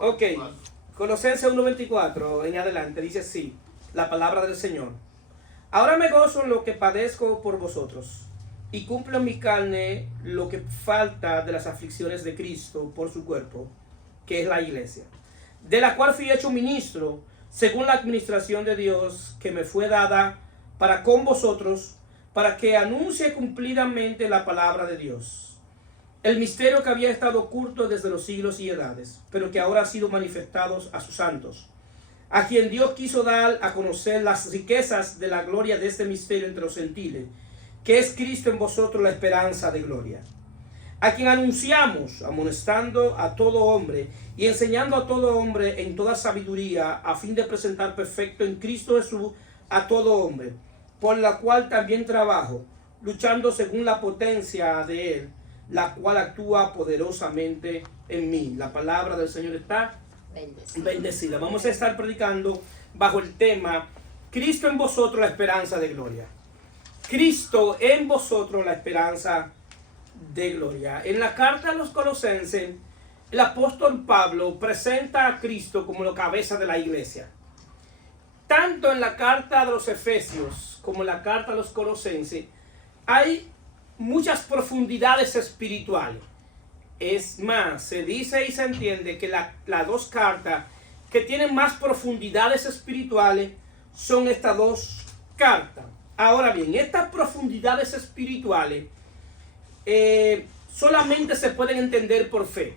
Ok, Colosenses 1:24 en adelante dice así, la palabra del Señor. Ahora me gozo en lo que padezco por vosotros y cumplo en mi carne lo que falta de las aflicciones de Cristo por su cuerpo, que es la iglesia, de la cual fui hecho ministro según la administración de Dios que me fue dada para con vosotros, para que anuncie cumplidamente la palabra de Dios, el misterio que había estado oculto desde los siglos y edades, pero que ahora ha sido manifestado a sus santos, a quien Dios quiso dar a conocer las riquezas de la gloria de este misterio entre los gentiles, que es Cristo en vosotros la esperanza de gloria, a quien anunciamos, amonestando a todo hombre y enseñando a todo hombre en toda sabiduría, a fin de presentar perfecto en Cristo Jesús a todo hombre, por la cual también trabajo, luchando según la potencia de Él, la cual actúa poderosamente en mí. La palabra del Señor está bendecida. Vamos a estar predicando bajo el tema Cristo en vosotros la esperanza de gloria. Cristo en vosotros la esperanza de gloria. En la carta a los Colosenses, el apóstol Pablo presenta a Cristo como la cabeza de la iglesia. Tanto en la carta de los Efesios como en la carta a los Colosenses hay muchas profundidades espirituales. Es más, se dice y se entiende que las dos cartas que tienen más profundidades espirituales son estas dos cartas. Ahora bien, estas profundidades espirituales solamente se pueden entender por fe.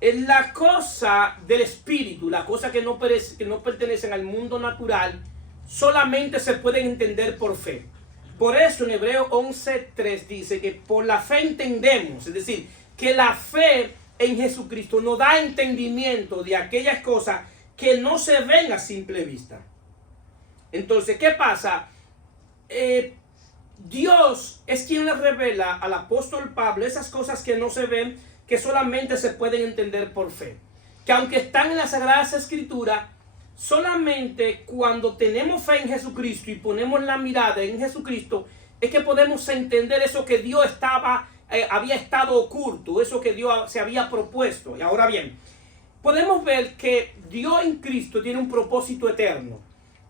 En la cosa del espíritu, las cosas que no pertenecen al mundo natural, solamente se pueden entender por fe. Por eso en Hebreos 11:3 dice que por la fe entendemos, es decir, que la fe en Jesucristo nos da entendimiento de aquellas cosas que no se ven a simple vista. Entonces, ¿qué pasa? Dios es quien le revela al apóstol Pablo esas cosas que no se ven, que solamente se pueden entender por fe. Que aunque están en las Sagradas Escrituras, solamente cuando tenemos fe en Jesucristo y ponemos la mirada en Jesucristo, es que podemos entender eso que Dios había estado oculto, eso que Dios se había propuesto. Y ahora bien, podemos ver que Dios en Cristo tiene un propósito eterno.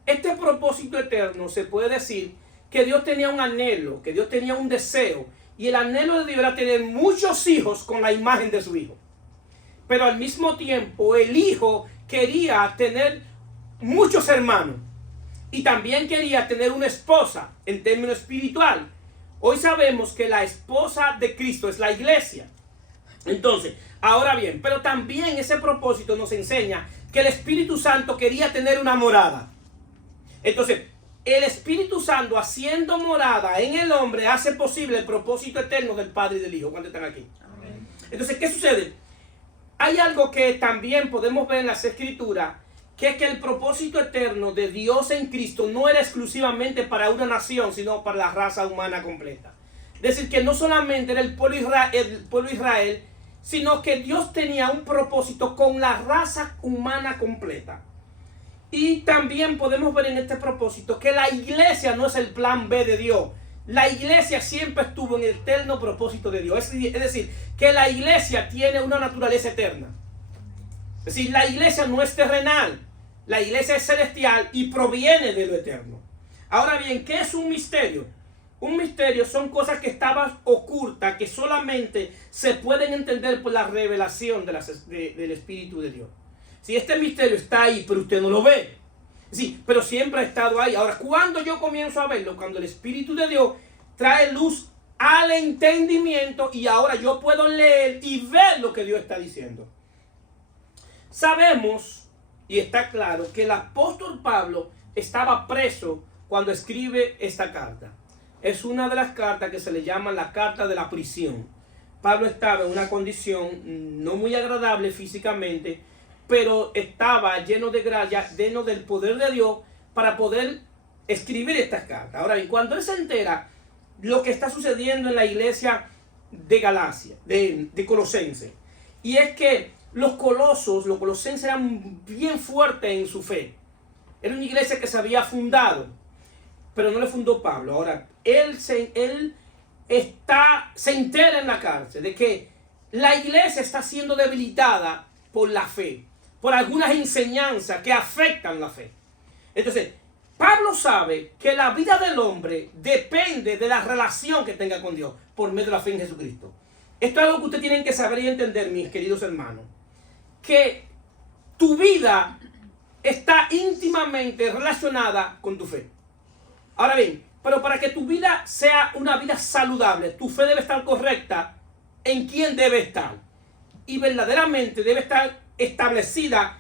Este propósito eterno se puede decir que Dios tenía un anhelo, que Dios tenía un deseo, y el anhelo de Dios era tener muchos hijos con la imagen de su hijo. Pero al mismo tiempo el hijo quería tener muchos hermanos y también quería tener una esposa en términos espiritual. Hoy sabemos que la esposa de Cristo es la iglesia. Entonces, ahora bien, pero también ese propósito nos enseña que el Espíritu Santo quería tener una morada. Entonces, el Espíritu Santo haciendo morada en el hombre hace posible el propósito eterno del Padre y del Hijo. ¿Cuántos están aquí? Amén. Entonces, ¿qué sucede? Hay algo que también podemos ver en las Escrituras, que es que el propósito eterno de Dios en Cristo no era exclusivamente para una nación, sino para la raza humana completa. Es decir, que no solamente era el pueblo Israel, sino que Dios tenía un propósito con la raza humana completa. Y también podemos ver en este propósito que la iglesia no es el plan B de Dios. La iglesia siempre estuvo en el eterno propósito de Dios. Es decir, que la iglesia tiene una naturaleza eterna. Es decir, la iglesia no es terrenal. La iglesia es celestial y proviene de lo eterno. Ahora bien, ¿qué es un misterio? Un misterio son cosas que estaban ocultas, que solamente se pueden entender por la revelación del Espíritu de Dios. Si este misterio está ahí, pero usted no lo ve. Sí, pero siempre ha estado ahí. Ahora, ¿cuándo yo comienzo a verlo? Cuando el Espíritu de Dios trae luz al entendimiento y ahora yo puedo leer y ver lo que Dios está diciendo. Sabemos, y está claro, que el apóstol Pablo estaba preso cuando escribe esta carta. Es una de las cartas que se le llama la carta de la prisión. Pablo estaba en una condición no muy agradable físicamente, pero estaba lleno de gracia, lleno del poder de Dios para poder escribir estas cartas. Ahora bien, cuando él se entera lo que está sucediendo en la iglesia de Galacia, de Colosenses, y es que los colosenses eran bien fuertes en su fe. Era una iglesia que se había fundado, pero no le fundó Pablo. Ahora, él se entera en la cárcel de que la iglesia está siendo debilitada por la fe, por algunas enseñanzas que afectan la fe. Entonces, Pablo sabe que la vida del hombre depende de la relación que tenga con Dios por medio de la fe en Jesucristo. Esto es algo que ustedes tienen que saber y entender, mis queridos hermanos, que tu vida está íntimamente relacionada con tu fe. Ahora bien, pero para que tu vida sea una vida saludable, tu fe debe estar correcta en quién debe estar. Y verdaderamente debe estar establecida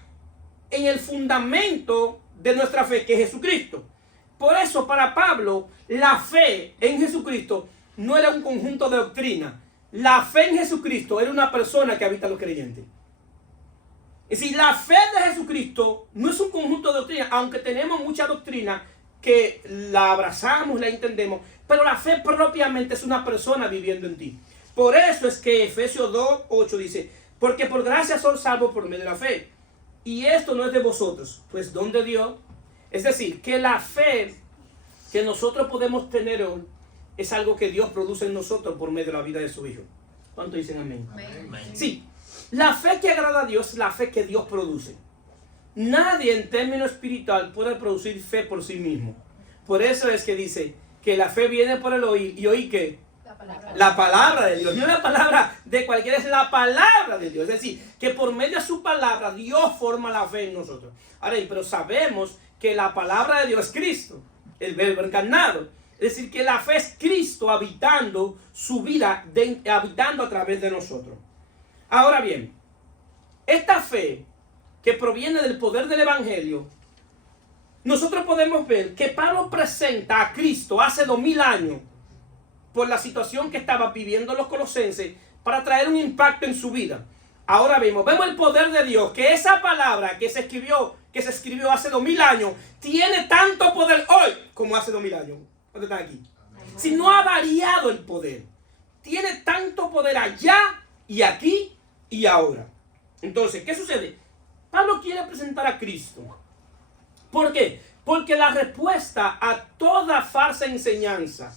en el fundamento de nuestra fe, que es Jesucristo. Por eso, para Pablo, la fe en Jesucristo no era un conjunto de doctrina. La fe en Jesucristo era una persona que habita en los creyentes. Es decir, la fe de Jesucristo no es un conjunto de doctrina, aunque tenemos mucha doctrina que la abrazamos, la entendemos, pero la fe propiamente es una persona viviendo en ti. Por eso es que Efesios 2:8 dice, porque por gracia sois salvos por medio de la fe. Y esto no es de vosotros, pues don de Dios. Es decir, que la fe que nosotros podemos tener hoy es algo que Dios produce en nosotros por medio de la vida de su Hijo. ¿Cuánto dicen amén? Amén. Sí, la fe que agrada a Dios es la fe que Dios produce. Nadie en términos espiritual puede producir fe por sí mismo. Por eso es que dice que la fe viene por el oír. ¿Y oír qué? La palabra de Dios. No la palabra de cualquiera, es la palabra de Dios. Es decir, que por medio de su palabra Dios forma la fe en nosotros. Ahora, pero sabemos que la palabra de Dios es Cristo, el verbo encarnado. Es decir, que la fe es Cristo habitando su vida, habitando a través de nosotros. Ahora bien, esta fe que proviene del poder del Evangelio, nosotros podemos ver que Pablo presenta a Cristo hace 2000 años por la situación que estaban viviendo los colosenses para traer un impacto en su vida. Ahora vemos el poder de Dios, que esa palabra que se escribió hace 2000 años, tiene tanto poder hoy como hace 2000 años. ¿Dónde están aquí? Si no ha variado el poder, tiene tanto poder allá y aquí y ahora. Entonces, ¿qué sucede? Pablo quiere presentar a Cristo. ¿Por qué? Porque la respuesta a toda falsa enseñanza,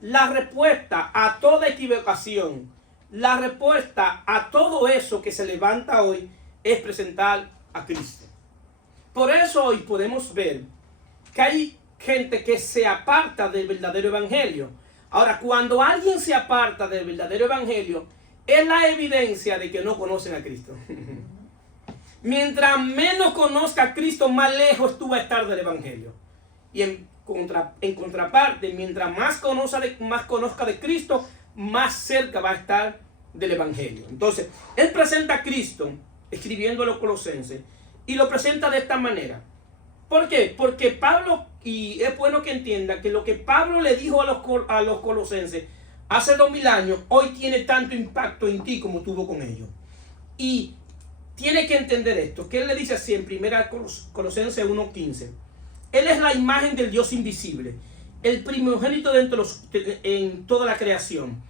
la respuesta a toda equivocación, la respuesta a todo eso que se levanta hoy es presentar a Cristo. Por eso hoy podemos ver que hay gente que se aparta del verdadero evangelio. Ahora, cuando alguien se aparta del verdadero evangelio, es la evidencia de que no conocen a Cristo. Mientras menos conozca a Cristo, más lejos tú vas a estar del evangelio. Y en contraparte, mientras más conozca de Cristo, más cerca va a estar del evangelio. Entonces, él presenta a Cristo, escribiendo a los colosenses, y lo presenta de esta manera. ¿Por qué? Porque Pablo, y es bueno que entienda que lo que Pablo le dijo a los colosenses hace 2000 años, hoy tiene tanto impacto en ti como tuvo con ellos. Y tiene que entender esto, que él le dice así en 1 Colosenses 1:15. Él es la imagen del Dios invisible, el primogénito en toda la creación,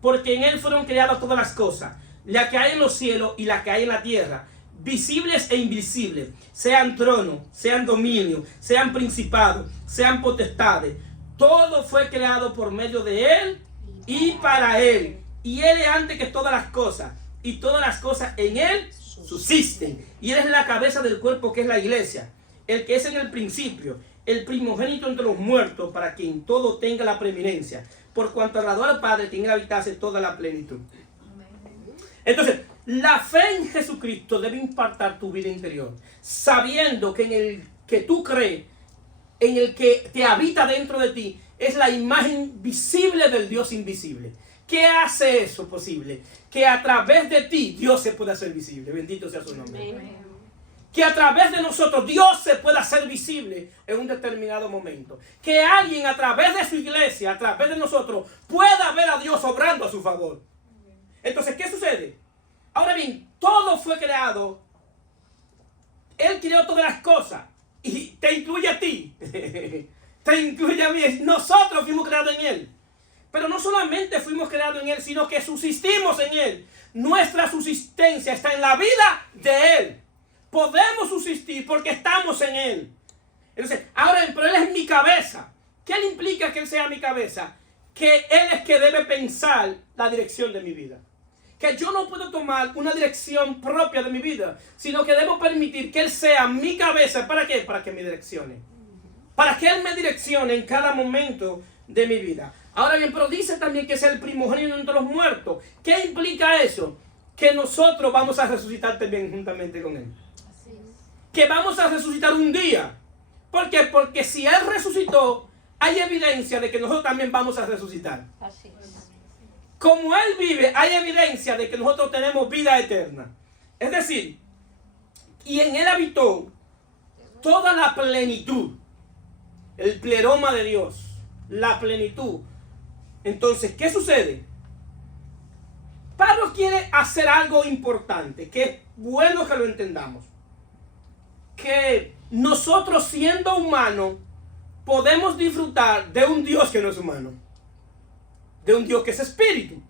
porque en él fueron creadas todas las cosas, las que hay en los cielos y las que hay en la tierra, visibles e invisibles, sean tronos, sean dominios, sean principados, sean potestades. Todo fue creado por medio de él y para él. Y él es antes que todas las cosas, y todas las cosas en él subsisten. Y él es la cabeza del cuerpo, que es la iglesia, el que es en el principio, el primogénito entre los muertos, para que en todo tenga la preeminencia, por cuanto agradó al Padre que en él habitase toda la plenitud. Entonces, la fe en Jesucristo debe impactar tu vida interior, sabiendo que en el que tú crees, en el que te habita dentro de ti, es la imagen visible del Dios invisible. ¿Qué hace eso posible? Que a través de ti Dios se pueda hacer visible. Bendito sea su nombre. Amén. Que a través de nosotros Dios se pueda hacer visible en un determinado momento. Que alguien a través de su iglesia, a través de nosotros, pueda ver a Dios obrando a su favor. Entonces, ¿qué sucede? Ahora bien, todo fue creado. Él creó todas las cosas. Y te incluye a ti. Te incluye a mí. Nosotros fuimos creados en él. Pero no solamente fuimos creados en él, sino que subsistimos en él. Nuestra subsistencia está en la vida de él. Podemos subsistir porque estamos en él. Entonces, ahora, pero él es mi cabeza. ¿Qué le implica que él sea mi cabeza? Que él es que debe pensar la dirección de mi vida. que yo no puedo tomar una dirección propia de mi vida, sino que debo permitir que Él sea mi cabeza. ¿Para qué? Para que me direccione. Para que Él me direccione en cada momento de mi vida. Ahora bien, pero dice también que es el primogénito entre los muertos. ¿Qué implica eso? Que nosotros vamos a resucitar también juntamente con Él. Que vamos a resucitar un día. ¿Por qué? Porque si Él resucitó, hay evidencia de que nosotros también vamos a resucitar. Así es. Como Él vive, hay evidencia de que nosotros tenemos vida eterna. Es decir, y en Él habitó toda la plenitud, el pleroma de Dios, la plenitud. Entonces, ¿qué sucede? Pablo quiere hacer algo importante, que es bueno que lo entendamos. Que nosotros, siendo humanos, podemos disfrutar de un Dios que no es humano, de un Dios que es espíritu.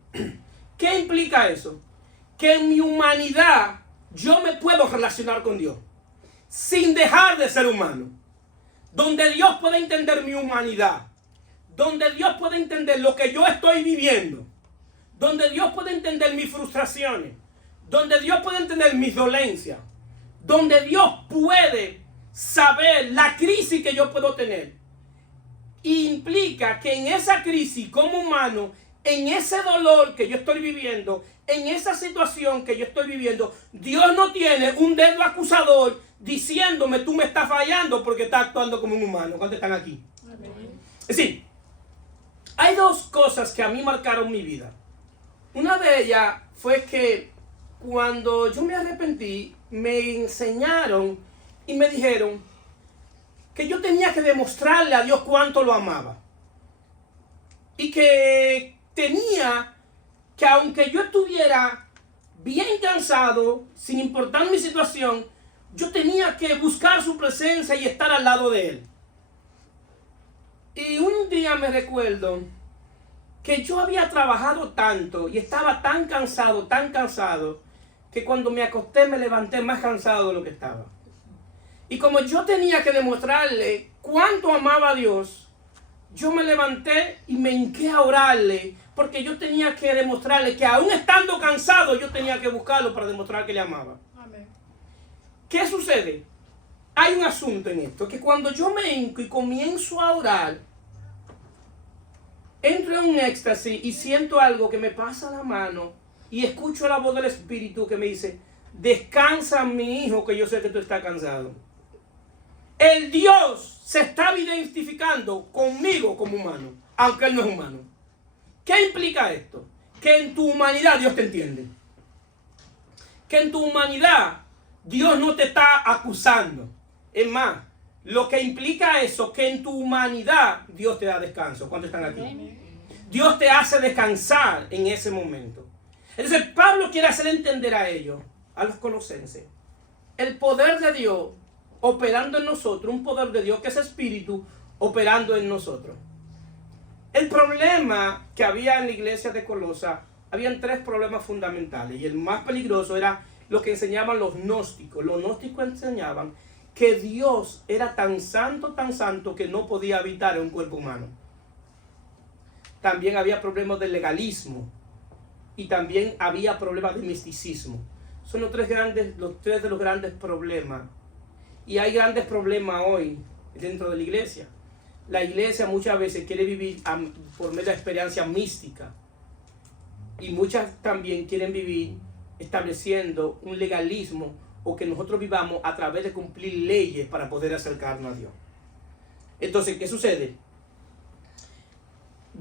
¿Qué implica eso? Que en mi humanidad yo me puedo relacionar con Dios sin dejar de ser humano, donde Dios puede entender mi humanidad, donde Dios puede entender lo que yo estoy viviendo, donde Dios puede entender mis frustraciones, donde Dios puede entender mis dolencias, donde Dios puede saber la crisis que yo puedo tener. Implica que en esa crisis como humano, en ese dolor que yo estoy viviendo, en esa situación que yo estoy viviendo, Dios no tiene un dedo acusador diciéndome tú me estás fallando porque estás actuando como un humano. ¿Cuántos están aquí? Es decir, hay dos cosas que a mí marcaron mi vida. Una de ellas fue que cuando yo me arrepentí, me enseñaron y me dijeron que yo tenía que demostrarle a Dios cuánto lo amaba. Y que tenía que, aunque yo estuviera bien cansado, sin importar mi situación, yo tenía que buscar su presencia y estar al lado de Él. Y un día me recuerdo que yo había trabajado tanto y estaba tan cansado, que cuando me acosté me levanté más cansado de lo que estaba. Y como yo tenía que demostrarle cuánto amaba a Dios, yo me levanté y me hinqué a orarle, porque yo tenía que demostrarle que aún estando cansado, yo tenía que buscarlo para demostrar que le amaba. Amén. ¿Qué sucede? Hay un asunto en esto, que cuando yo me hinco y comienzo a orar, entro en un éxtasis y siento algo que me pasa la mano y escucho la voz del Espíritu que me dice: descansa, mi hijo, que yo sé que tú estás cansado. El Dios se está identificando conmigo como humano, aunque Él no es humano. ¿Qué implica esto? Que en tu humanidad Dios te entiende. Que en tu humanidad Dios no te está acusando. Es más, lo que implica eso, que en tu humanidad Dios te da descanso. ¿Cuántos están aquí? Dios te hace descansar en ese momento. Entonces Pablo quiere hacer entender a ellos, a los colosenses, el poder de Dios operando en nosotros, un poder de Dios que es espíritu operando en nosotros. El problema que había en la iglesia de Colosa, habían tres problemas fundamentales, y el más peligroso era lo que enseñaban los gnósticos. Los gnósticos enseñaban que Dios era tan santo que no podía habitar en un cuerpo humano. También había problemas de legalismo y también había problemas de misticismo. Son los tres de los grandes problemas. Y hay grandes problemas hoy dentro de la iglesia. La iglesia muchas veces quiere vivir por medio de experiencia mística. Y muchas también quieren vivir estableciendo un legalismo, o que nosotros vivamos a través de cumplir leyes para poder acercarnos a Dios. Entonces, ¿qué sucede?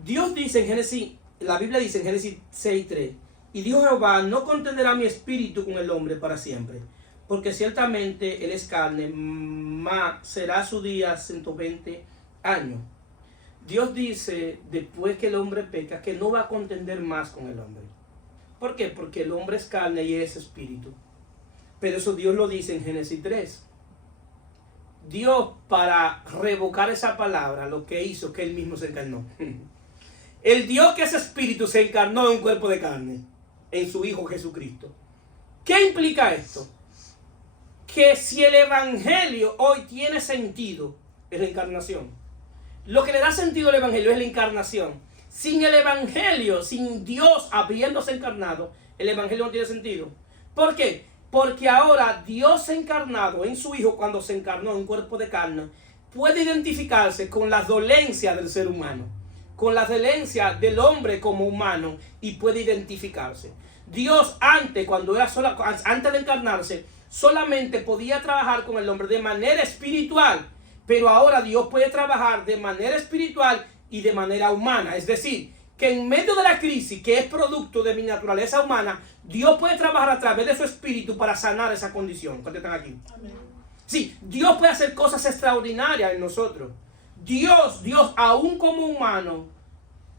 Dios dice en Génesis, la Biblia dice en Génesis 6:3, y dijo Jehová: no contenderá mi espíritu con el hombre para siempre, porque ciertamente él es carne, mas será su día 120 años. Dios dice, después que el hombre peca, que no va a contender más con el hombre. ¿Por qué? Porque el hombre es carne y es espíritu. Pero eso Dios lo dice en Génesis 3. Dios, para revocar esa palabra, lo que hizo, que él mismo se encarnó. El Dios que es espíritu se encarnó en un cuerpo de carne, en su Hijo Jesucristo. ¿Qué implica esto? Que si el evangelio hoy tiene sentido, es la encarnación. Lo que le da sentido al evangelio es la encarnación. Sin el evangelio, sin Dios habiéndose encarnado, el evangelio no tiene sentido. ¿Por qué? Porque ahora Dios encarnado en su Hijo, cuando se encarnó en un cuerpo de carne, puede identificarse con las dolencias del ser humano, con las dolencias del hombre como humano, y puede identificarse. Dios antes, antes de encarnarse, solamente podía trabajar con el hombre de manera espiritual, pero ahora Dios puede trabajar de manera espiritual y de manera humana. Es decir, que en medio de la crisis, que es producto de mi naturaleza humana, Dios puede trabajar a través de su espíritu para sanar esa condición. ¿Cuántos están aquí? Amén. Sí, Dios puede hacer cosas extraordinarias en nosotros. Dios, aún como humano,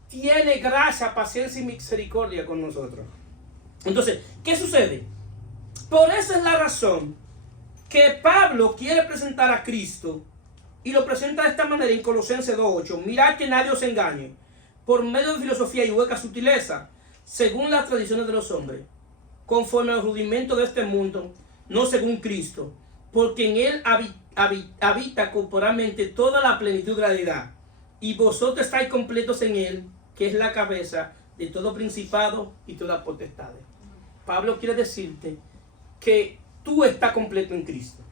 tiene gracia, paciencia y misericordia con nosotros. Entonces, ¿qué sucede? Por esa es la razón que Pablo quiere presentar a Cristo y lo presenta de esta manera en Colosenses 2:8. Mirad que nadie os engañe por medio de filosofía y hueca sutileza, según las tradiciones de los hombres, conforme a los rudimentos de este mundo, no según Cristo, porque en él habita corporalmente toda la plenitud de la deidad, y vosotros estáis completos en él, que es la cabeza de todo principado y toda potestad. Pablo quiere decirte que tú estás completo en Cristo,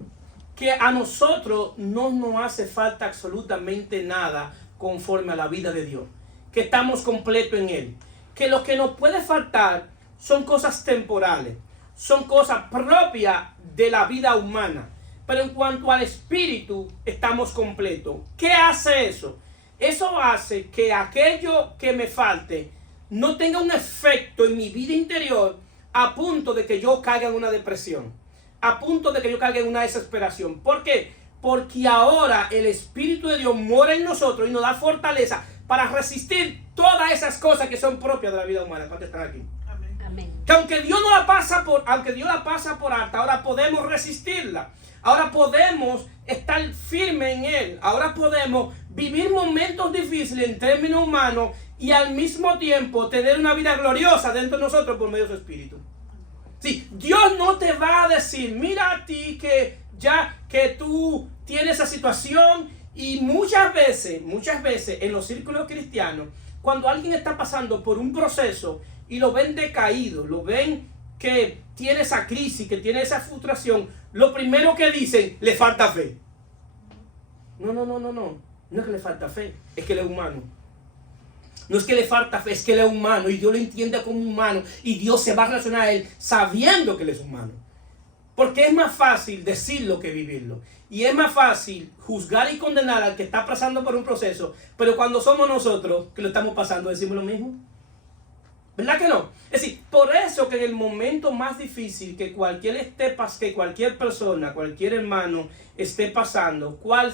que a nosotros no nos hace falta absolutamente nada conforme a la vida de Dios, que estamos completos en Él, que lo que nos puede faltar son cosas temporales, son cosas propias de la vida humana, pero en cuanto al espíritu estamos completos. ¿Qué hace eso? Eso hace que aquello que me falte no tenga un efecto en mi vida interior a punto de que yo caiga en una depresión, a punto de que yo caiga en una desesperación. ¿Por qué? Porque ahora el Espíritu de Dios mora en nosotros y nos da fortaleza para resistir todas esas cosas que son propias de la vida humana. ¿Cuántos están aquí? Amén. Que aunque Dios la pasa por alta, ahora podemos resistirla. Ahora podemos estar firmes en Él. Ahora podemos vivir momentos difíciles en términos humanos y al mismo tiempo tener una vida gloriosa dentro de nosotros por medio de su Espíritu. Sí, Dios no te va a decir, mira a ti que tú tienes esa situación. Y muchas veces en los círculos cristianos, cuando alguien está pasando por un proceso y lo ven decaído, lo ven que tiene esa crisis, que tiene esa frustración, lo primero que dicen, le falta fe. No es que le falta fe, es que él es humano. No es que le falta fe, es que él es humano y Dios lo entiende como humano y Dios se va a relacionar a él sabiendo que él es humano. Porque es más fácil decirlo que vivirlo. Y es más fácil juzgar y condenar al que está pasando por un proceso, pero cuando somos nosotros que lo estamos pasando, decimos lo mismo. ¿Verdad que no? Es decir, por eso que en el momento más difícil que cualquier persona, cualquier hermano esté pasando, ¿cuál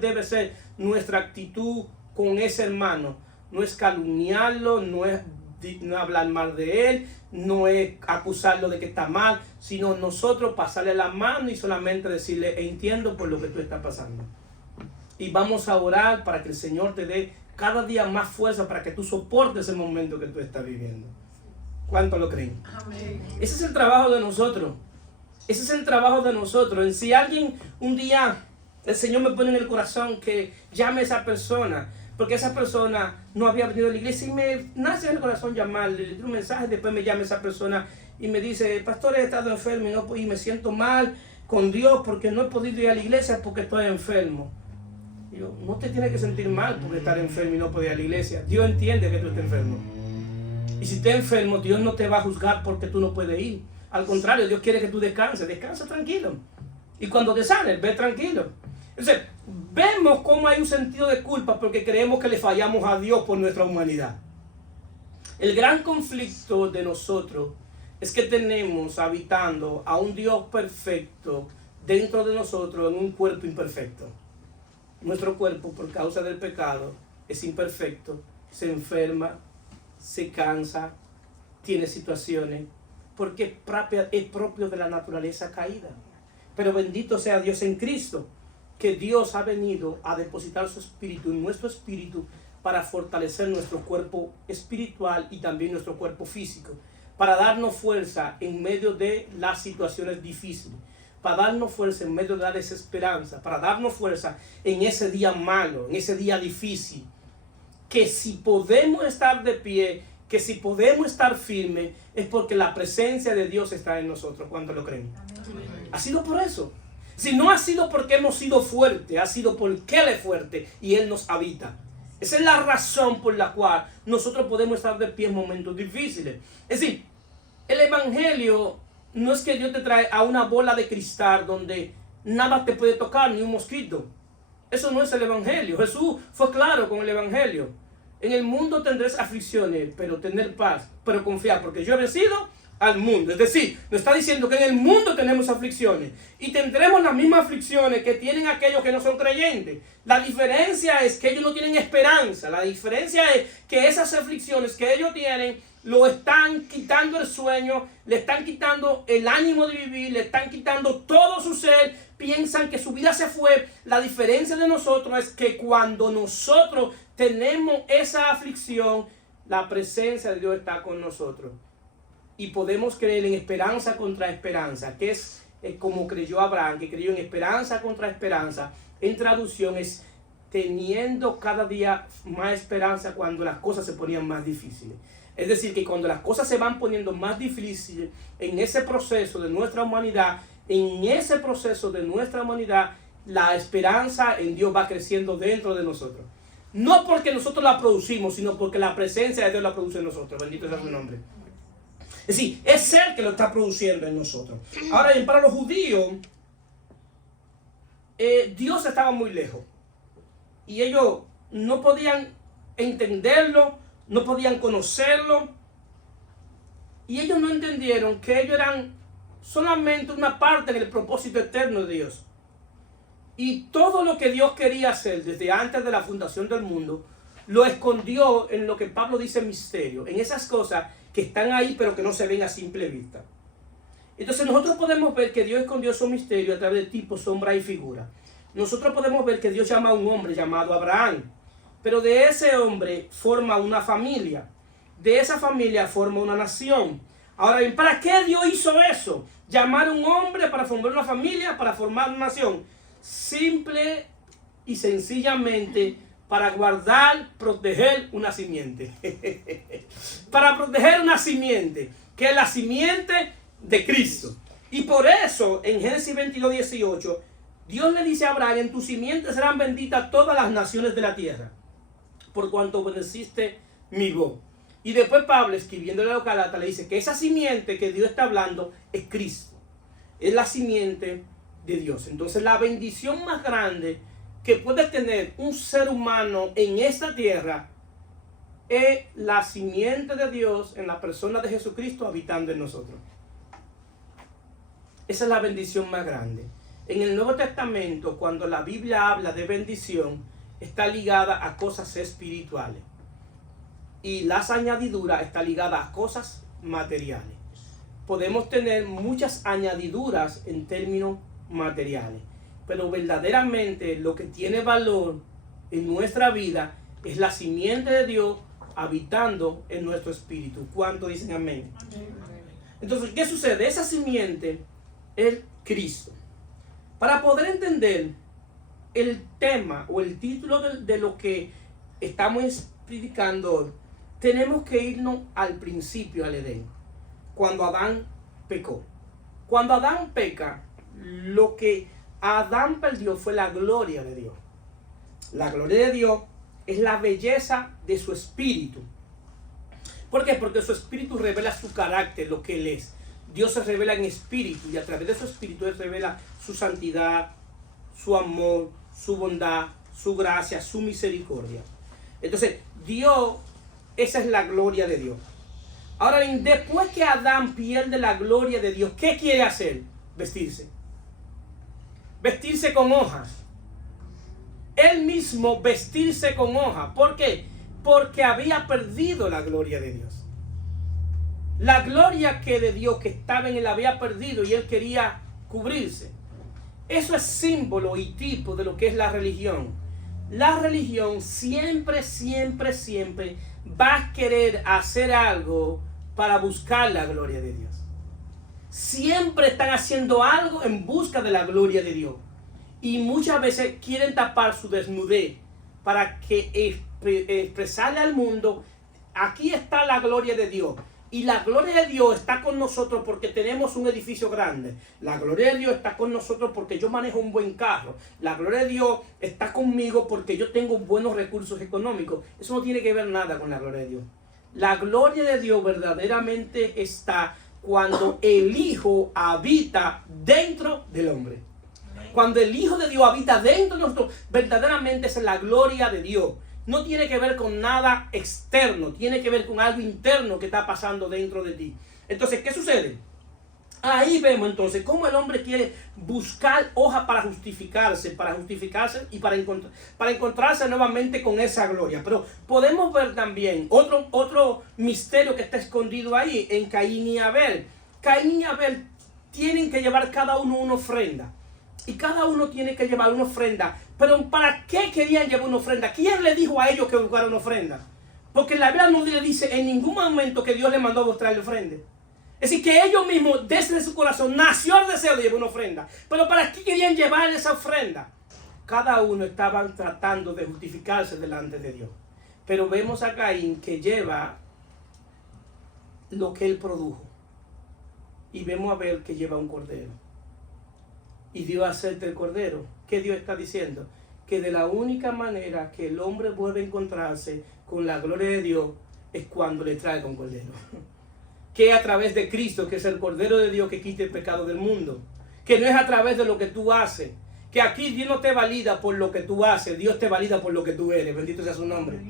debe ser nuestra actitud con ese hermano? No es calumniarlo, no es hablar mal de él, no es acusarlo de que está mal, sino nosotros pasarle la mano y solamente decirle, entiendo por lo que tú estás pasando. Y vamos a orar para que el Señor te dé cada día más fuerza para que tú soportes el momento que tú estás viviendo. ¿Cuánto lo creen? Amén. Ese es el trabajo de nosotros. Ese es el trabajo de nosotros. En si alguien un día, el Señor me pone en el corazón que llame a esa persona, porque esa persona no había venido a la iglesia y me nace en el corazón llamarle, le doy un mensaje, después me llama esa persona y me dice, pastor, he estado enfermo y me siento mal con Dios porque no he podido ir a la iglesia porque estoy enfermo. Digo, no te tienes que sentir mal por estar enfermo y no poder ir a la iglesia. Dios entiende que tú estés enfermo. Y si estás enfermo, Dios no te va a juzgar porque tú no puedes ir. Al contrario, Dios quiere que tú descanses. Descansa tranquilo. Y cuando te sanes, ve tranquilo. Entonces, vemos cómo hay un sentido de culpa porque creemos que le fallamos a Dios por nuestra humanidad. El gran conflicto de nosotros es que tenemos habitando a un Dios perfecto dentro de nosotros en un cuerpo imperfecto. Nuestro cuerpo, por causa del pecado, es imperfecto, se enferma, se cansa, tiene situaciones, porque es propio de la naturaleza caída. Pero bendito sea Dios en Cristo, que Dios ha venido a depositar su espíritu en nuestro espíritu para fortalecer nuestro cuerpo espiritual y también nuestro cuerpo físico, para darnos fuerza en medio de las situaciones difíciles, para darnos fuerza en medio de la desesperanza, para darnos fuerza en ese día malo, en ese día difícil, que si podemos estar de pie que si podemos estar firmes es porque la presencia de Dios está en nosotros cuando lo creen. Amén. Ha sido por eso. Si no ha sido porque hemos sido fuertes, ha sido porque Él es fuerte y Él nos habita. Esa es la razón por la cual nosotros podemos estar de pie en momentos difíciles. Es decir, el evangelio no es que Dios te trae a una bola de cristal donde nada te puede tocar, ni un mosquito. Eso no es el evangelio. Jesús fue claro con el evangelio. En el mundo tendréis aflicciones, pero tener paz, pero confiar, porque yo he vencido al mundo. Es decir, nos está diciendo que en el mundo tenemos aflicciones y tendremos las mismas aflicciones que tienen aquellos que no son creyentes. La diferencia es que ellos no tienen esperanza. La diferencia es que esas aflicciones que ellos tienen lo están quitando el sueño, le están quitando el ánimo de vivir, le están quitando todo su ser, piensan que su vida se fue. La diferencia de nosotros es que cuando nosotros tenemos esa aflicción, la presencia de Dios está con nosotros. Y podemos creer en esperanza contra esperanza, que es como creyó Abraham, que creyó en esperanza contra esperanza. En traducción es teniendo cada día más esperanza cuando las cosas se ponían más difíciles. Es decir, que cuando las cosas se van poniendo más difíciles en ese proceso de nuestra humanidad, la esperanza en Dios va creciendo dentro de nosotros. No porque nosotros la producimos, sino porque la presencia de Dios la produce en nosotros. Bendito sea su nombre. Es decir, es Él que lo está produciendo en nosotros. Ahora bien, para los judíos, Dios estaba muy lejos. Y ellos no podían entenderlo, no podían conocerlo. Y ellos no entendieron que ellos eran solamente una parte del propósito eterno de Dios. Y todo lo que Dios quería hacer desde antes de la fundación del mundo, lo escondió en lo que Pablo dice misterio, en esas cosas que están ahí pero que no se ven a simple vista. Entonces nosotros podemos ver que Dios escondió esos misterios a través de tipo, sombra y figura. Nosotros podemos ver que Dios llama a un hombre llamado Abraham, pero de ese hombre forma una familia, de esa familia forma una nación. Ahora bien, ¿para qué Dios hizo eso? Llamar a un hombre para formar una familia, para formar una nación. Simple y sencillamente para guardar, proteger una simiente. Para proteger una simiente, que es la simiente de Cristo. Y por eso, en Génesis 22:18, Dios le dice a Abraham: en tu simiente serán benditas todas las naciones de la tierra, por cuanto obedeciste mi voz. Y después Pablo, escribiéndole a los Gálatas, le dice que esa simiente que Dios está hablando es Cristo. Es la simiente de Dios. Entonces la bendición más grande que puede tener un ser humano en esta tierra es la simiente de Dios en la persona de Jesucristo habitando en nosotros. Esa es la bendición más grande. En el Nuevo Testamento, cuando la Biblia habla de bendición, está ligada a cosas espirituales. Y las añadiduras están ligadas a cosas materiales. Podemos tener muchas añadiduras en términos materiales, pero verdaderamente lo que tiene valor en nuestra vida es la simiente de Dios habitando en nuestro espíritu. ¿Cuántos dicen amén? Entonces, ¿qué sucede? Esa simiente es Cristo. Para poder entender el tema o el título de lo que estamos predicando hoy, tenemos que irnos al principio, al Edén, cuando Adán pecó. Cuando Adán peca, lo que Adán perdió fue la gloria de Dios. La gloria de Dios es la belleza de su espíritu. ¿Por qué? Porque su espíritu revela su carácter, lo que Él es. Dios se revela en espíritu y a través de su espíritu Él revela su santidad, su amor, su bondad, su gracia, su misericordia. Entonces, Dios, esa es la gloria de Dios. Ahora bien, después que Adán pierde la gloria de Dios, ¿qué quiere hacer? Vestirse. Vestirse con hojas. Él mismo vestirse con hojas. ¿Por qué? Porque había perdido la gloria de Dios. La gloria que de Dios que estaba en él había perdido y él quería cubrirse. Eso es símbolo y tipo de lo que es la religión. La religión siempre va a querer hacer algo para buscar la gloria de Dios. Siempre están haciendo algo en busca de la gloria de Dios. Y muchas veces quieren tapar su desnudez para que expresarle al mundo aquí está la gloria de Dios. Y la gloria de Dios está con nosotros porque tenemos un edificio grande. La gloria de Dios está con nosotros porque yo manejo un buen carro. La gloria de Dios está conmigo porque yo tengo buenos recursos económicos. Eso no tiene que ver nada con la gloria de Dios. La gloria de Dios verdaderamente está cuando el Hijo habita dentro del hombre. Cuando el Hijo de Dios habita dentro de nosotros, verdaderamente es la gloria de Dios. No tiene que ver con nada externo, tiene que ver con algo interno que está pasando dentro de ti. Entonces, ¿qué sucede? Ahí vemos entonces cómo el hombre quiere buscar hoja para justificarse y para encontrarse nuevamente con esa gloria. Pero podemos ver también otro misterio que está escondido ahí en Caín y Abel. Caín y Abel tienen que llevar cada uno una ofrenda. Y cada uno tiene que llevar una ofrenda. Pero ¿para qué querían llevar una ofrenda? ¿Quién le dijo a ellos que buscaran una ofrenda? Porque la Biblia no le dice en ningún momento que Dios les mandó a traerle ofrenda. Es decir, que ellos mismos, desde su corazón, nació el deseo de llevar una ofrenda. Pero ¿para qué querían llevar esa ofrenda? Cada uno estaban tratando de justificarse delante de Dios. Pero vemos a Caín que lleva lo que él produjo. Y vemos a Abel que lleva un cordero. Y Dios acepta el cordero. ¿Qué Dios está diciendo? Que de la única manera que el hombre vuelve a encontrarse con la gloria de Dios es cuando le traiga un cordero. Que a través de Cristo, que es el Cordero de Dios que quita el pecado del mundo. Que no es a través de lo que tú haces. Que aquí Dios no te valida por lo que tú haces, Dios te valida por lo que tú eres. Bendito sea su nombre.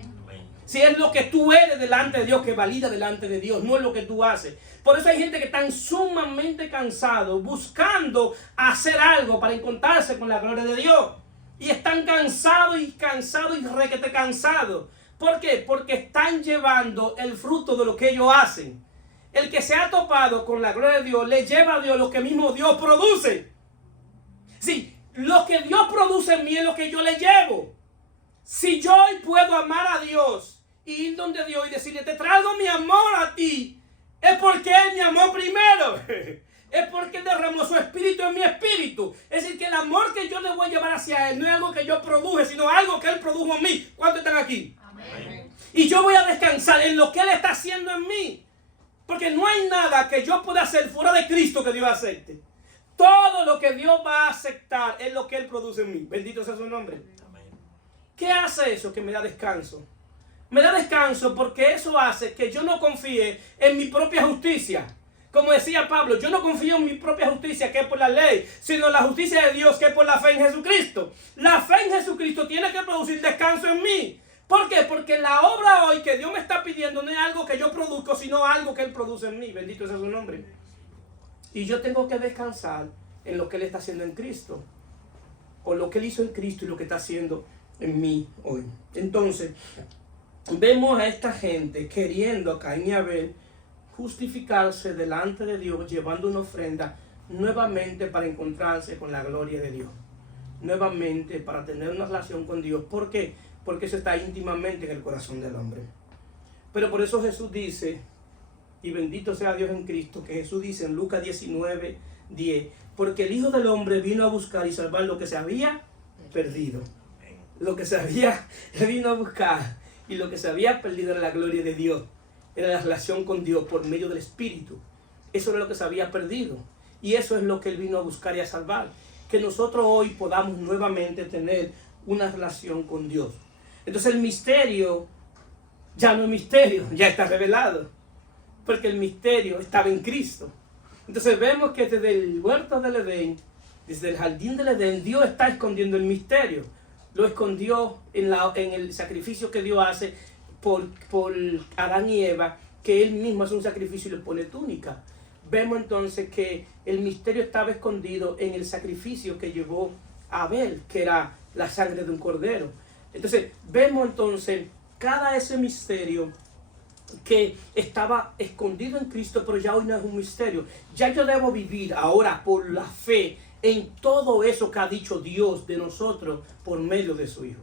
Si es lo que tú eres delante de Dios que valida delante de Dios, no es lo que tú haces. Por eso hay gente que está sumamente cansado buscando hacer algo para encontrarse con la gloria de Dios. Y están cansados y requete cansados. ¿Por qué? Porque están llevando el fruto de lo que ellos hacen. El que se ha topado con la gloria de Dios le lleva a Dios lo que mismo Dios produce. Sí, lo que Dios produce en mí es lo que yo le llevo. Si yo hoy puedo amar a Dios y ir donde Dios y decirle, te traigo mi amor a ti, es porque Él me amó primero. Es porque Él derramó su espíritu en mi espíritu. Es decir, que el amor que yo le voy a llevar hacia Él no es algo que yo produje, sino algo que Él produjo en mí. ¿Cuántos están aquí? Amén. Y yo voy a descansar en lo que Él está haciendo en mí. Porque no hay nada que yo pueda hacer fuera de Cristo que Dios acepte. Todo lo que Dios va a aceptar es lo que Él produce en mí. Bendito sea su nombre. ¿Qué hace eso? Que me da descanso. Me da descanso porque eso hace que yo no confíe en mi propia justicia. Como decía Pablo, yo no confío en mi propia justicia que es por la ley, sino en la justicia de Dios que es por la fe en Jesucristo. La fe en Jesucristo tiene que producir descanso en mí. ¿Por qué? Porque la obra hoy que Dios me está pidiendo no es algo que yo produzco, sino algo que Él produce en mí. Bendito sea su nombre. Y yo tengo que descansar en lo que Él está haciendo en Cristo. O lo que Él hizo en Cristo y lo que está haciendo en mí hoy. Entonces, vemos a esta gente queriendo a Caín y Abel justificarse delante de Dios, llevando una ofrenda nuevamente para encontrarse con la gloria de Dios. Nuevamente para tener una relación con Dios. ¿Por qué? Porque eso está íntimamente en el corazón del hombre. Pero por eso Jesús dice, y bendito sea Dios en Cristo, que Jesús dice en Lucas 19:10, porque el Hijo del Hombre vino a buscar y salvar lo que se había perdido. Lo que se había, Él vino a buscar, y lo que se había perdido era la gloria de Dios. Era la relación con Dios por medio del Espíritu. Eso era lo que se había perdido. Y eso es lo que Él vino a buscar y a salvar. Que nosotros hoy podamos nuevamente tener una relación con Dios. Entonces el misterio ya no es misterio, ya está revelado. Porque el misterio estaba en Cristo. Entonces vemos que desde el huerto del Edén, desde el jardín del Edén, Dios está escondiendo el misterio. Lo escondió en el sacrificio que Dios hace por Adán y Eva, que Él mismo hace un sacrificio y les pone túnica. Vemos entonces que el misterio estaba escondido en el sacrificio que llevó Abel, que era la sangre de un cordero. Entonces vemos entonces ese misterio que estaba escondido en Cristo, pero ya hoy no es un misterio. Ya yo debo vivir ahora por la fe en todo eso que ha dicho Dios de nosotros por medio de su Hijo.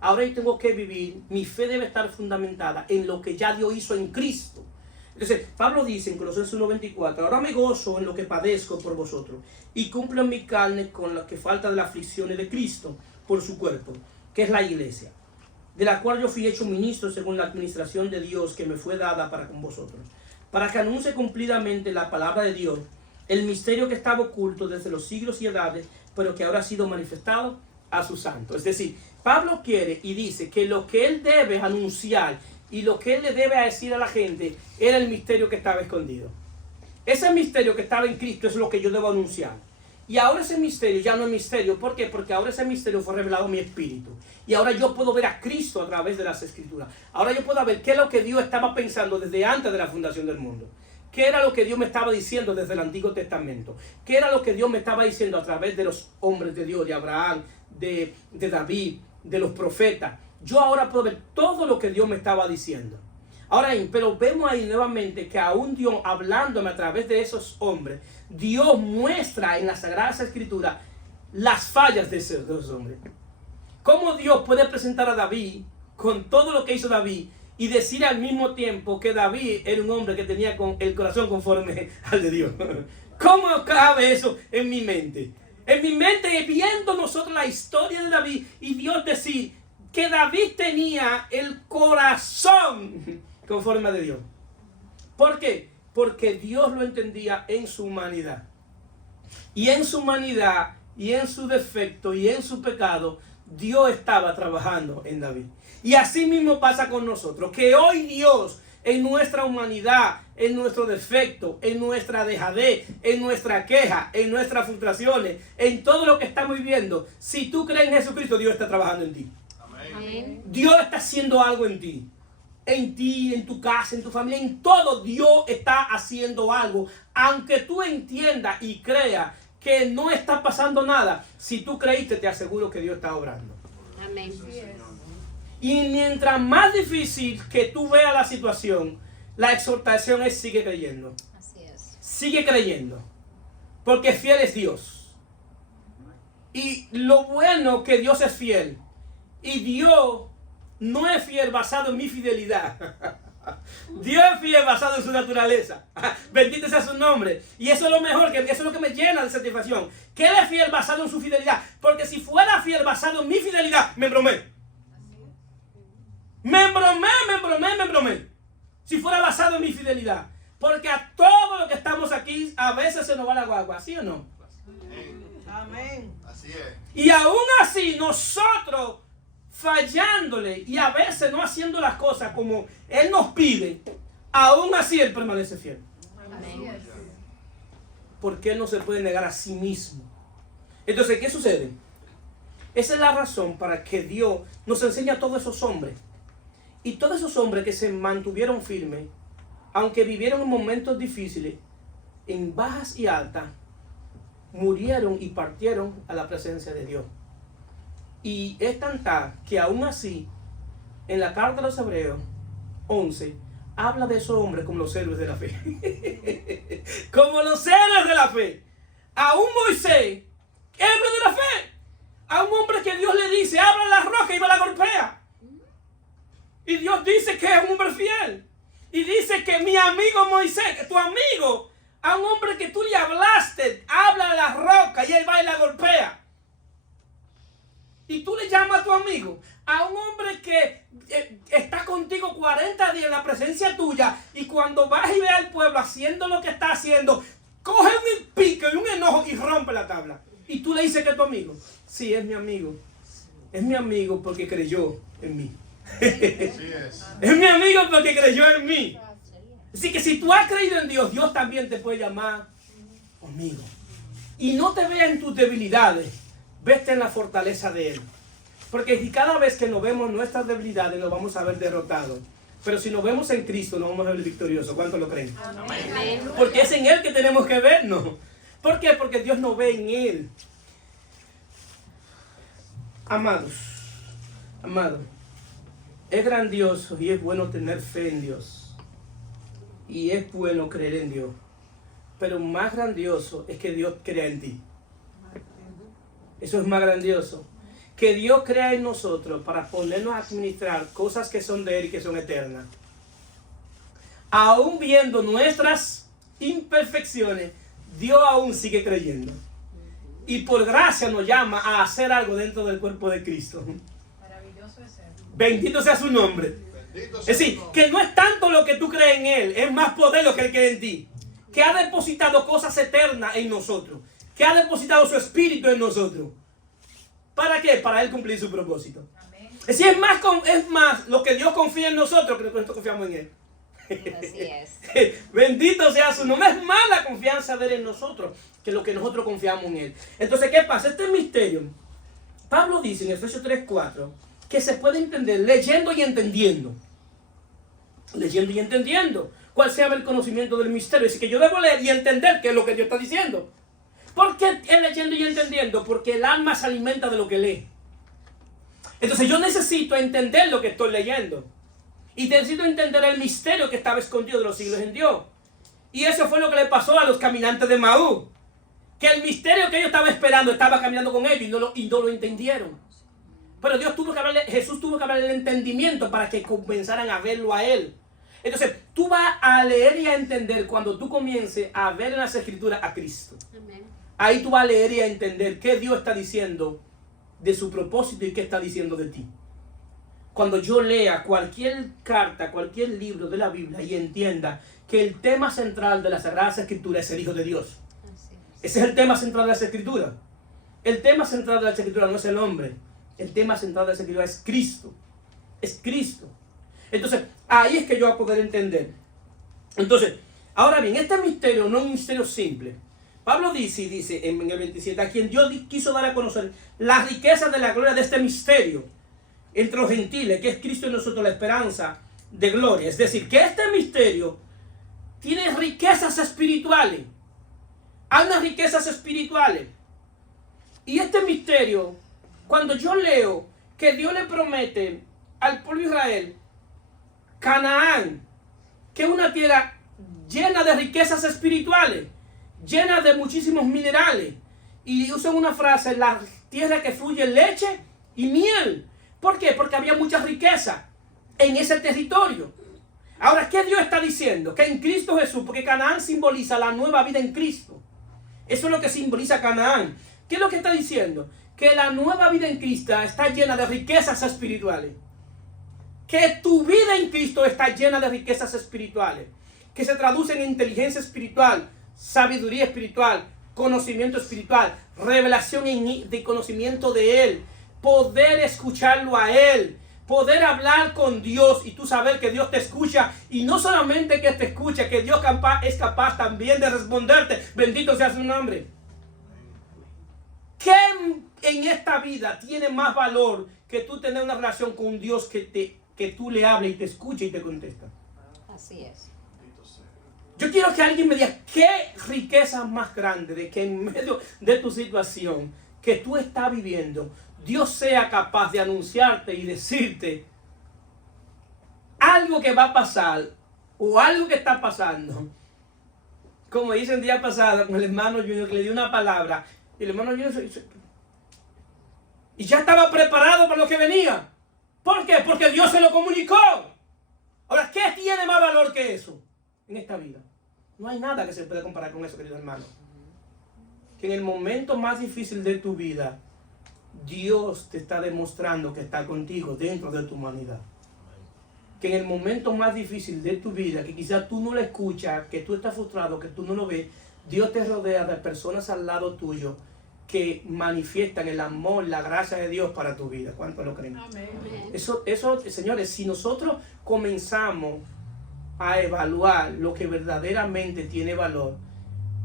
Ahora yo tengo que vivir, mi fe debe estar fundamentada en lo que ya Dios hizo en Cristo. Entonces, Pablo dice en Colosenses 1:24, ahora me gozo en lo que padezco por vosotros y cumplo en mi carne con lo que falta de la aflicción de Cristo por su cuerpo, que es la iglesia. de la cual yo fui hecho ministro según la administración de Dios que me fue dada para con vosotros, para que anuncie cumplidamente la palabra de Dios, el misterio que estaba oculto desde los siglos y edades, pero que ahora ha sido manifestado a sus santos. Es decir, Pablo quiere y dice que lo que él debe anunciar y lo que él le debe decir a la gente era el misterio que estaba escondido. Ese misterio que estaba en Cristo es lo que yo debo anunciar. Y ahora ese misterio ya no es misterio. ¿Por qué? Porque ahora ese misterio fue revelado a mi espíritu. Y ahora yo puedo ver a Cristo a través de las Escrituras. Ahora yo puedo ver qué es lo que Dios estaba pensando desde antes de la fundación del mundo. ¿Qué era lo que Dios me estaba diciendo desde el Antiguo Testamento? ¿Qué era lo que Dios me estaba diciendo a través de los hombres de Dios, de Abraham, de David, de los profetas? Yo ahora puedo ver todo lo que Dios me estaba diciendo. Ahora bien, pero vemos ahí nuevamente que aún Dios, hablándome a través de esos hombres, Dios muestra en las Sagradas Escrituras las fallas de esos hombres. ¿Cómo Dios puede presentar a David con todo lo que hizo David y decir al mismo tiempo que David era un hombre que tenía el corazón conforme al de Dios? ¿Cómo cabe eso en mi mente? En mi mente, viendo nosotros la historia de David y Dios decir que David tenía el corazón conforme al de Dios. ¿Por qué? Porque Dios lo entendía en su humanidad. Y en su humanidad, y en su defecto, y en su pecado, Dios estaba trabajando en David. Y así mismo pasa con nosotros, que hoy Dios, en nuestra humanidad, en nuestro defecto, en nuestra dejadez, en nuestra queja, en nuestras frustraciones, en todo lo que estamos viviendo, si tú crees en Jesucristo, Dios está trabajando en ti. Amén. Dios está haciendo algo en ti. En ti, en tu casa, en tu familia, en todo Dios está haciendo algo. Aunque tú entiendas y creas que no está pasando nada, si tú creíste, te aseguro que Dios está obrando. Amén. Y mientras más difícil que tú veas la situación, la exhortación es sigue creyendo. Así es. Sigue creyendo. Porque fiel es Dios. Y lo bueno que Dios es fiel. Y Dios no es fiel basado en mi fidelidad. Dios es fiel basado en su naturaleza. Bendito sea su nombre. Y eso es lo mejor, eso es lo que me llena de satisfacción. Que Él es fiel basado en su fidelidad. Porque si fuera fiel basado en mi fidelidad, me embromé. Me embromé. Si fuera basado en mi fidelidad. Porque a todo lo que estamos aquí, a veces se nos va la guagua. ¿Sí o no? Amén. Así es. Y aún así, nosotros fallándole y a veces no haciendo las cosas como Él nos pide, aún así Él permanece fiel. Amén. Porque Él no se puede negar a sí mismo. Entonces, ¿qué sucede? Esa es la razón para que Dios nos enseña a todos esos hombres. Y todos esos hombres que se mantuvieron firmes, aunque vivieron en momentos difíciles, en bajas y altas, murieron y partieron a la presencia de Dios. Y es tanta que aún así, en la carta de los Hebreos 11, habla de esos hombres como los héroes de la fe. Como los héroes de la fe. A un Moisés, héroe de la fe. A un hombre que Dios le dice, abra la roca y va a la golpea. Y Dios dice que es un hombre fiel. Y dice que mi amigo Moisés, que tu amigo, a un hombre que tú le hablaste, habla a la roca y él va y la golpea. Y tú le llamas a tu amigo, a un hombre que está contigo 40 días en la presencia tuya, y cuando vas y ve al pueblo haciendo lo que está haciendo, coge un pico y un enojo y rompe la tabla. Y tú le dices que es tu amigo. Sí, es mi amigo. Es mi amigo porque creyó en mí. Es mi amigo porque creyó en mí. Así que si tú has creído en Dios, Dios también te puede llamar amigo. Y no te veas en tus debilidades, vete en la fortaleza de Él. Porque si cada vez que nos vemos nuestras debilidades, nos vamos a ver derrotados. Pero si nos vemos en Cristo, nos vamos a ver victoriosos. ¿Cuántos lo creen? Amén. Porque es en Él que tenemos que vernos. ¿Por qué? Porque Dios nos ve en Él. Amados, es grandioso y es bueno tener fe en Dios. Y es bueno creer en Dios. Pero más grandioso es que Dios crea en ti. Eso es más grandioso. Que Dios crea en nosotros para ponernos a administrar cosas que son de Él y que son eternas. Aún viendo nuestras imperfecciones, Dios aún sigue creyendo. Y por gracia nos llama a hacer algo dentro del cuerpo de Cristo. Maravilloso es Él. Bendito sea su nombre. Bendito Es sea decir, su nombre. que no es tanto lo que tú crees en Él, es más poder lo que Él cree en ti. Que ha depositado cosas eternas en nosotros. Que ha depositado su espíritu en nosotros. ¿Para qué? Para Él cumplir su propósito. Es decir, es más lo que Dios confía en nosotros que nosotros confiamos en Él. Así es. Bendito sea su nombre. Es más la confianza de Él en nosotros que lo que nosotros confiamos en Él. Entonces, ¿qué pasa? Este misterio, Pablo dice en Efesios 3:4, que se puede entender leyendo y entendiendo. Leyendo y entendiendo. ¿Cuál sea el conocimiento del misterio? Es decir, que yo debo leer y entender qué es lo que Dios está diciendo. ¿Por qué es leyendo y entendiendo? Porque el alma se alimenta de lo que lee. Entonces yo necesito entender lo que estoy leyendo. Y necesito entender el misterio que estaba escondido de los siglos en Dios. Y eso fue lo que le pasó a los caminantes de Maús. Que el misterio que ellos estaban esperando estaba caminando con ellos y no lo entendieron. Pero Jesús tuvo que darle el entendimiento para que comenzaran a verlo a Él. Entonces, tú vas a leer y a entender cuando tú comiences a ver en las Escrituras a Cristo. Amén. Ahí tú vas a leer y a entender qué Dios está diciendo de su propósito y qué está diciendo de ti. Cuando yo lea cualquier carta, cualquier libro de la Biblia y entienda que el tema central de las Sagradas Escrituras es el Hijo de Dios. Así es. Ese es el tema central de las Escrituras. El tema central de las Escrituras no es el hombre. El tema central de las Escrituras es Cristo. Es Cristo. Entonces, ahí es que yo voy a poder entender. Entonces, ahora bien, este misterio no es un misterio simple. Pablo dice en el 27, a quien Dios quiso dar a conocer las riquezas de la gloria de este misterio entre los gentiles, que es Cristo en nosotros, la esperanza de gloria. Es decir, que este misterio tiene riquezas espirituales. Hay unas riquezas espirituales. Y este misterio, cuando yo leo que Dios le promete al pueblo de Israel Canaán, que es una tierra llena de riquezas espirituales, llena de muchísimos minerales, y usan una frase, la tierra que fluye leche y miel. ¿Por qué? Porque había mucha riqueza en ese territorio. Ahora, ¿qué Dios está diciendo? Que en Cristo Jesús, porque Canaán simboliza la nueva vida en Cristo. Eso es lo que simboliza Canaán. ¿Qué es lo que está diciendo? Que la nueva vida en Cristo está llena de riquezas espirituales. Que tu vida en Cristo está llena de riquezas espirituales. Que se traducen en inteligencia espiritual, sabiduría espiritual, conocimiento espiritual, revelación de conocimiento de Él, poder escucharlo a Él, poder hablar con Dios y tú saber que Dios te escucha, y no solamente que te escucha, que Dios es capaz también de responderte. Bendito sea su nombre. ¿Qué en esta vida tiene más valor que tú tener una relación con un Dios que tú le hables y te escuche y te contesta? Así es. Yo quiero que alguien me diga qué riqueza más grande de que en medio de tu situación que tú estás viviendo, Dios sea capaz de anunciarte y decirte algo que va a pasar o algo que está pasando. Como dice el día pasado con el hermano Junior, que le dio una palabra y el hermano Junior y ya estaba preparado para lo que venía. ¿Por qué? Porque Dios se lo comunicó. Ahora, ¿qué tiene más valor que eso en esta vida? No hay nada que se pueda comparar con eso, querido hermano. Que en el momento más difícil de tu vida, Dios te está demostrando que está contigo dentro de tu humanidad. Que en el momento más difícil de tu vida, que quizás tú no lo escuchas, que tú estás frustrado, que tú no lo ves, Dios te rodea de personas al lado tuyo que manifiestan el amor, la gracia de Dios para tu vida. ¿Cuánto lo creen? Amén. Eso, señores, si nosotros comenzamos a evaluar lo que verdaderamente tiene valor,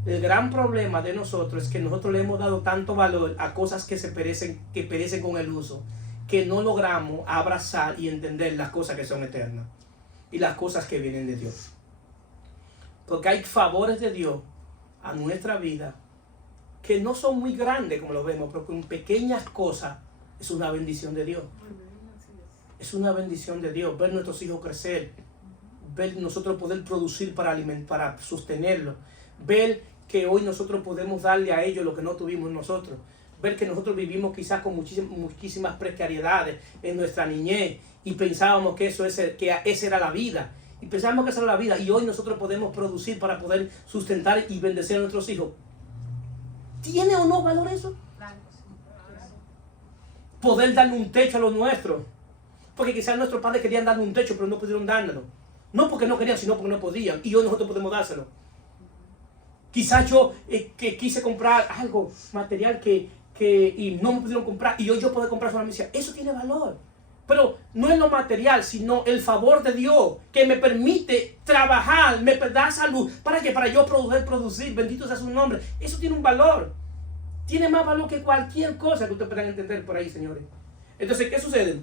el gran problema de nosotros es que nosotros le hemos dado tanto valor a cosas que perecen con el uso, que no logramos abrazar y entender las cosas que son eternas y las cosas que vienen de Dios. Porque hay favores de Dios a nuestra vida que no son muy grandes como lo vemos, pero con pequeñas cosas es una bendición de Dios. Es una bendición de Dios ver nuestros hijos crecer, ver nosotros poder producir para sostenerlos, ver que hoy nosotros podemos darle a ellos lo que no tuvimos nosotros, ver que nosotros vivimos quizás con muchísimas precariedades en nuestra niñez y pensábamos que esa era la vida, y pensábamos que esa era la vida, y hoy nosotros podemos producir para poder sustentar y bendecir a nuestros hijos. ¿Tiene o no valor eso? Poder darle un techo a los nuestros, Porque quizás nuestros padres querían darle un techo, pero no pudieron dárselo. No porque no querían, sino porque no podían. Y hoy nosotros podemos dárselo. Quizás yo que quise comprar algo material y no me pudieron comprar. Y hoy yo puedo comprar solamente. Eso tiene valor. Pero no es lo material, sino el favor de Dios que me permite trabajar, me da salud. ¿Para qué? Para yo poder producir. Bendito sea su nombre. Eso tiene un valor. Tiene más valor que cualquier cosa que ustedes puedan entender por ahí, señores. Entonces, ¿qué sucede?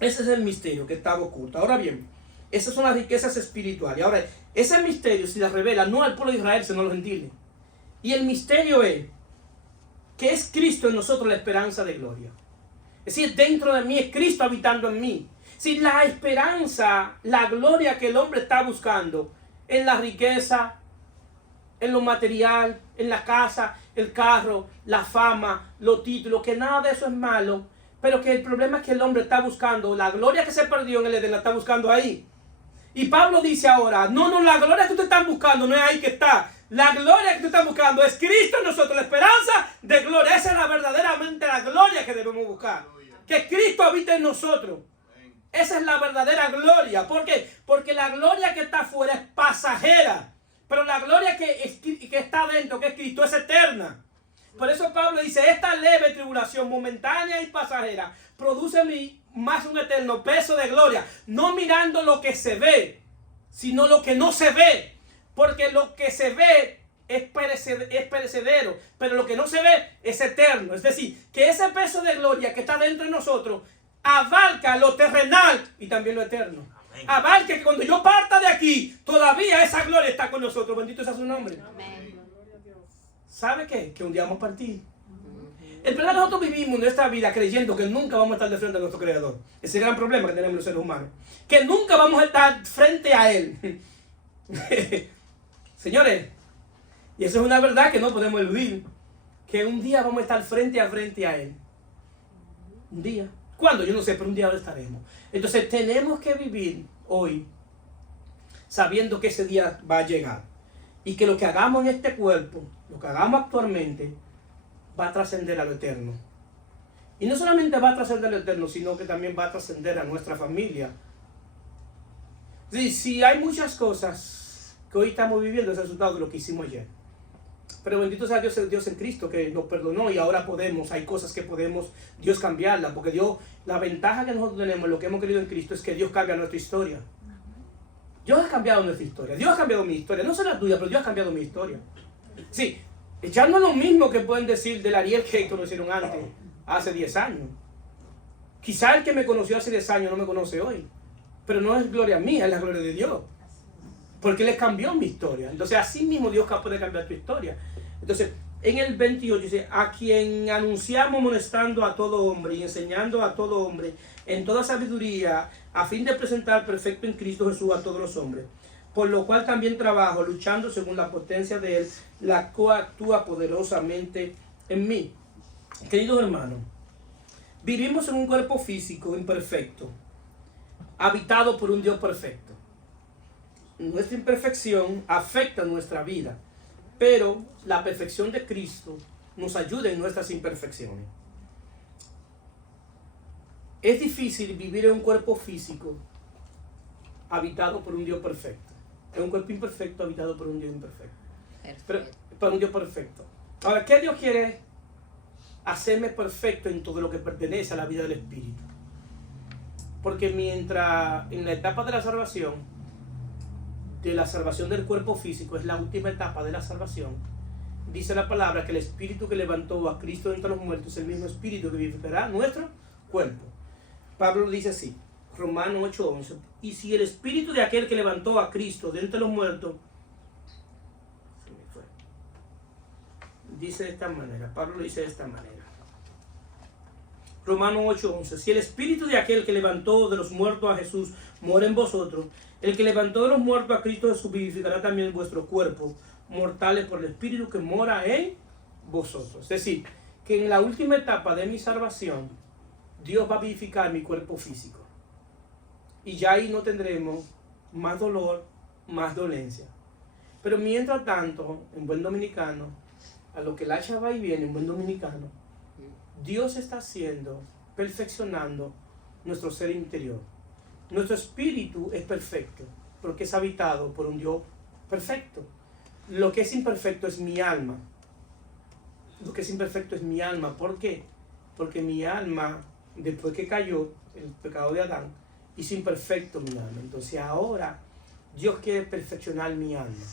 Ese es el misterio que estaba oculto. Ahora bien, esas son las riquezas espirituales. Ahora, ese misterio se las revela no al pueblo de Israel, sino a los gentiles. Y el misterio es que es Cristo en nosotros la esperanza de gloria. Es decir, dentro de mí es Cristo habitando en mí. Si la esperanza, la gloria que el hombre está buscando en la riqueza, en lo material, en la casa, el carro, la fama, los títulos, que nada de eso es malo, pero que el problema es que el hombre está buscando la gloria que se perdió en el Edén, la está buscando ahí. Y Pablo dice ahora, no, la gloria que ustedes están buscando no es ahí que está. La gloria que ustedes están buscando es Cristo en nosotros, la esperanza de gloria. Esa es verdaderamente la gloria que debemos buscar. Que Cristo habite en nosotros. Esa es la verdadera gloria. ¿Por qué? Porque la gloria que está afuera es pasajera. Pero la gloria que está dentro, que es Cristo, es eterna. Por eso Pablo dice, esta leve tribulación momentánea y pasajera produce en mí más un eterno peso de gloria. No mirando lo que se ve, sino lo que no se ve. Porque lo que se ve es perecedero, pero lo que no se ve es eterno. Es decir, que ese peso de gloria que está dentro de nosotros abarca lo terrenal y también lo eterno. Amén. Abarca que cuando yo parta de aquí, todavía esa gloria está con nosotros. Bendito sea su nombre. Amén. ¿Sabe qué? Que un día vamos a partir. El problema es que nosotros vivimos en nuestra vida creyendo que nunca vamos a estar de frente a nuestro Creador. Ese es el gran problema que tenemos los seres humanos. Que nunca vamos a estar frente a Él. Señores, y eso es una verdad que no podemos eludir. Que un día vamos a estar frente a Él. Un día. ¿Cuándo? Yo no sé, pero un día lo estaremos. Entonces tenemos que vivir hoy sabiendo que ese día va a llegar. Y que lo que hagamos en este cuerpo, lo que hagamos actualmente, va a trascender a lo eterno. Y no solamente va a trascender a lo eterno, sino que también va a trascender a nuestra familia. Sí, hay muchas cosas que hoy estamos viviendo, es el resultado de lo que hicimos ayer. Pero bendito sea Dios en Cristo que nos perdonó y ahora hay cosas que podemos Dios cambiarla, porque Dios, la ventaja que nosotros tenemos, lo que hemos querido en Cristo, es que Dios cambia nuestra historia. Dios ha cambiado nuestra historia, Dios ha cambiado mi historia, no será tuya, pero Dios ha cambiado mi historia. Sí, ya no es lo mismo que pueden decir del Ariel que conocieron antes, hace 10 años. Quizá el que me conoció hace 10 años no me conoce hoy, pero no es gloria mía, es la gloria de Dios. Porque Él cambió mi historia. Entonces, así mismo Dios puede cambiar tu historia. Entonces, en el 28 dice, a quien anunciamos molestando a todo hombre y enseñando a todo hombre en toda sabiduría, a fin de presentar perfecto en Cristo Jesús a todos los hombres. Por lo cual también trabajo, luchando según la potencia de Él, la cual actúa poderosamente en mí. Queridos hermanos, vivimos en un cuerpo físico imperfecto, habitado por un Dios perfecto. Nuestra imperfección afecta nuestra vida, pero la perfección de Cristo nos ayuda en nuestras imperfecciones. Es difícil vivir en un cuerpo físico habitado por un Dios perfecto. Es un cuerpo imperfecto habitado por un Dios imperfecto. Pero, por un Dios perfecto. Ahora, ¿qué Dios quiere? Hacerme perfecto en todo lo que pertenece a la vida del Espíritu. Porque mientras en la etapa de la salvación del cuerpo físico es la última etapa de la salvación, dice la palabra que el Espíritu que levantó a Cristo de entre los muertos es el mismo Espíritu que vivificará nuestro cuerpo. Pablo lo dice así, Romanos 8:11, y si el Espíritu de aquel que levantó a Cristo de entre los muertos, dice de esta manera, Pablo lo dice de esta manera, Romanos 8:11, si el Espíritu de aquel que levantó de los muertos a Jesús mora en vosotros, el que levantó de los muertos a Cristo Jesús vivificará también vuestro cuerpo, mortales por el Espíritu que mora en vosotros. Es decir, que en la última etapa de mi salvación, Dios va a vivificar mi cuerpo físico. Y ya ahí no tendremos más dolor, más dolencia. Pero mientras tanto, en buen dominicano, a lo que el hacha va y viene, en buen dominicano, Dios está haciendo, perfeccionando nuestro ser interior. Nuestro espíritu es perfecto porque es habitado por un Dios perfecto. Lo que es imperfecto es mi alma. Lo que es imperfecto es mi alma. ¿Por qué? Porque mi alma, después que cayó el pecado de Adán, hizo imperfecto mi alma. Entonces ahora Dios quiere perfeccionar mi alma.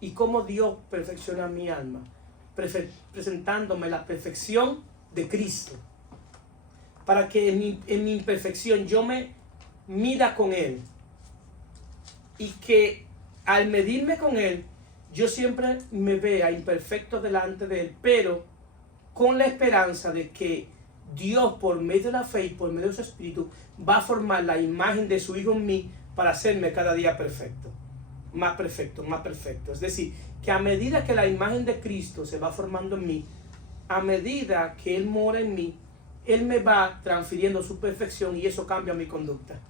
¿Y cómo Dios perfecciona mi alma? Presentándome la perfección de Cristo. Para que en mi imperfección yo me mida con Él. Y que al medirme con Él, yo siempre me vea imperfecto delante de Él, pero con la esperanza de que Dios, por medio de la fe y por medio de su Espíritu, va a formar la imagen de su Hijo en mí para hacerme cada día perfecto. Más perfecto, más perfecto. Es decir, que a medida que la imagen de Cristo se va formando en mí, a medida que Él mora en mí, Él me va transfiriendo su perfección y eso cambia mi conducta.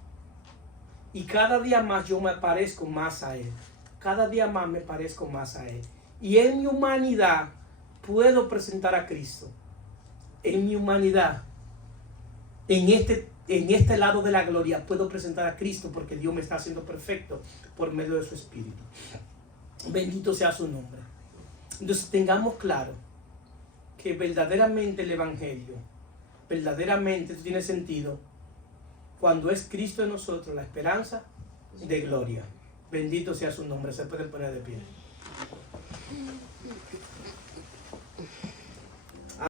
Y cada día más yo me parezco más a Él. Cada día más me parezco más a Él. Y en mi humanidad puedo presentar a Cristo. En mi humanidad, en este lado de la gloria, puedo presentar a Cristo porque Dios me está haciendo perfecto por medio de su Espíritu. Bendito sea su nombre. Entonces tengamos claro que verdaderamente el Evangelio, verdaderamente esto tiene sentido cuando es Cristo en nosotros, la esperanza de gloria. Bendito sea su nombre. Se puede poner de pie.